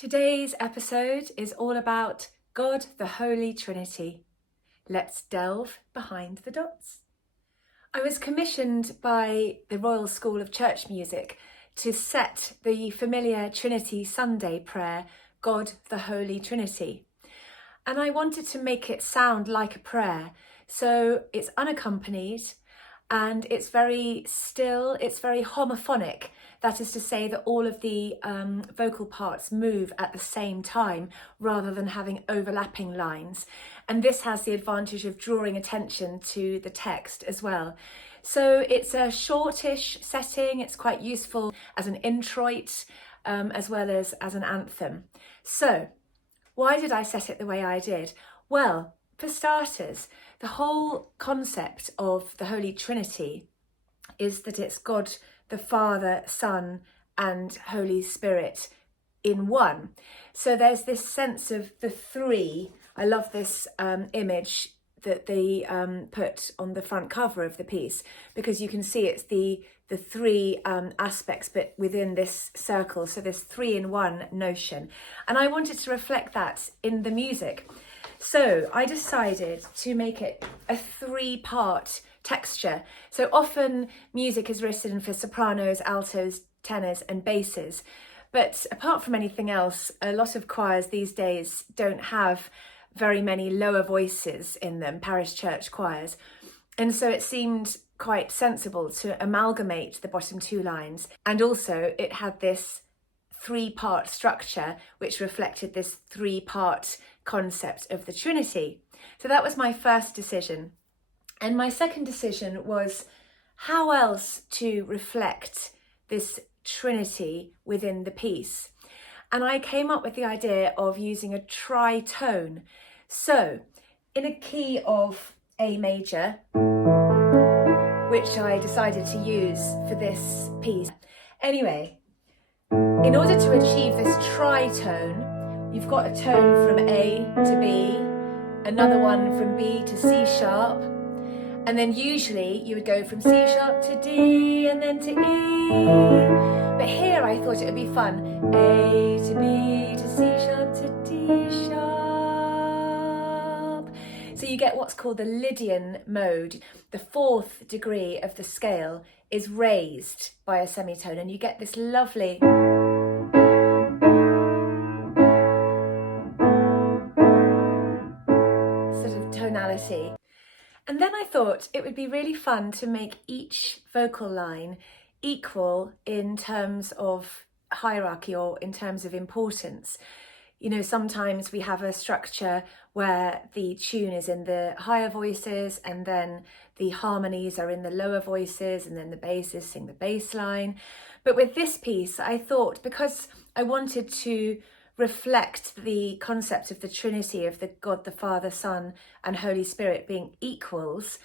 Today's episode is all about God, the Holy Trinity. Let's delve behind the dots. I was commissioned by the Royal School of Church Music to set the familiar Trinity Sunday prayer, God, the Holy Trinity. And I wanted to make it sound like a prayer, so it's unaccompanied and it's very still, it's very homophonic. That is to say that all of the vocal parts move at the same time rather than having overlapping lines. And this has the advantage of drawing attention to the text as well. So it's a shortish setting. It's quite useful as an introit as well as an anthem. So why did I set it the way I did? Well, for starters, the whole concept of the Holy Trinity is that it's God the Father, Son and Holy Spirit in one. So there's this sense of the three. I love this image that they put on the front cover of the piece, because you can see it's the three aspects but within this circle, so this three-in-one notion. And I wanted to reflect that in the music. So I decided to make it a three-part texture. So often music is written for sopranos, altos, tenors and basses. But apart from anything else, a lot of choirs these days don't have very many lower voices in them, parish church choirs. And so it seemed quite sensible to amalgamate the bottom two lines. And also it had this three-part structure which reflected this three-part concept of the Trinity. So that was my first decision. And my second decision was how else to reflect this Trinity within the piece. And I came up with the idea of using a tritone. So in a key of A major, which I decided to use for this piece. Anyway, in order to achieve this tritone, you've got a tone from A to B, another one from B to C sharp, and then usually you would go from C sharp to D and then to E. But here I thought it would be fun. A to B to C sharp to D sharp. So you get what's called the Lydian mode. The fourth degree of the scale is raised by a semitone, and you get this lovely sort of tonality. And then I thought it would be really fun to make each vocal line equal in terms of hierarchy or in terms of importance. You know, sometimes we have a structure where the tune is in the higher voices and then the harmonies are in the lower voices and then the basses sing the bass line. But with this piece, I thought, because I wanted to reflect the concept of the Trinity, of the God, the Father, Son and Holy Spirit being equals,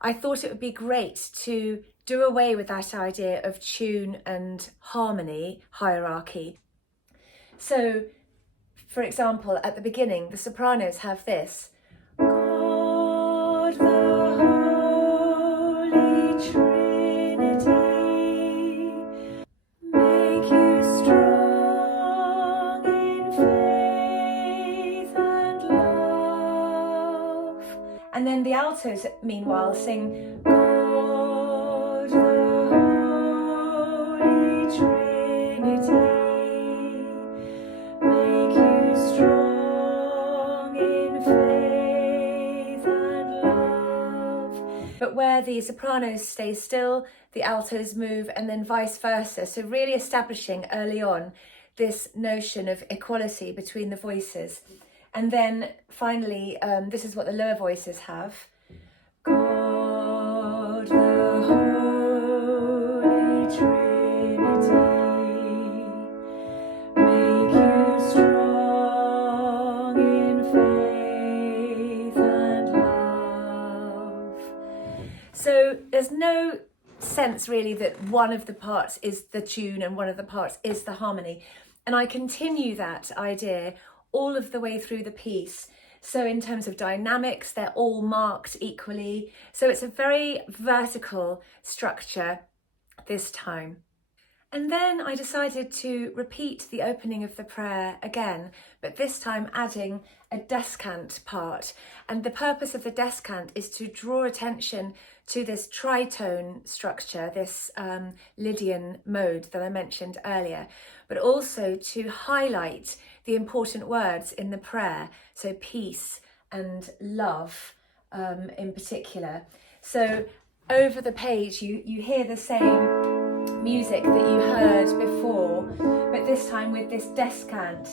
I thought it would be great to do away with that idea of tune and harmony hierarchy. So, for example, at the beginning, the sopranos have this. God, the Holy Trinity, make you strong in faith and love. And then the altos, meanwhile, sing God, the Holy Trinity, make you strong in faith and love. But where the sopranos stay still, the altos move, and then vice versa. So really establishing early on this notion of equality between the voices. And then finally, this is what the lower voices have. God, the Holy Trinity, make you strong in faith and love. So there's no sense really that one of the parts is the tune and one of the parts is the harmony. And I continue that idea all of the way through the piece. So in terms of dynamics, they're all marked equally. So it's a very vertical structure this time. And then I decided to repeat the opening of the prayer again, but this time adding a descant part. And the purpose of the descant is to draw attention to this tritone structure, this Lydian mode that I mentioned earlier, but also to highlight the important words in the prayer, so peace and love in particular. So over the page you hear the same music that you heard before, but this time with this descant.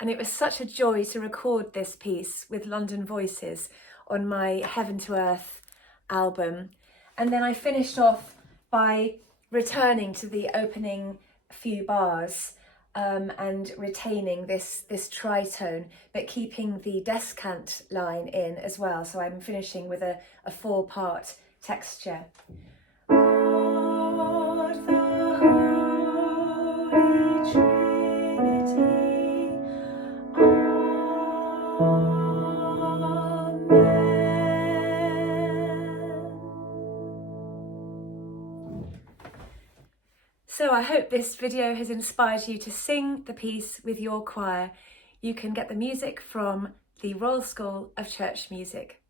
And it was such a joy to record this piece with London Voices on my Heaven to Earth album. And then I finished off by returning to the opening few bars and retaining this tritone, but keeping the descant line in as well. So I'm finishing with a 4-part texture. God, the Holy Trinity. So I hope this video has inspired you to sing the piece with your choir. You can get the music from the Royal School of Church Music.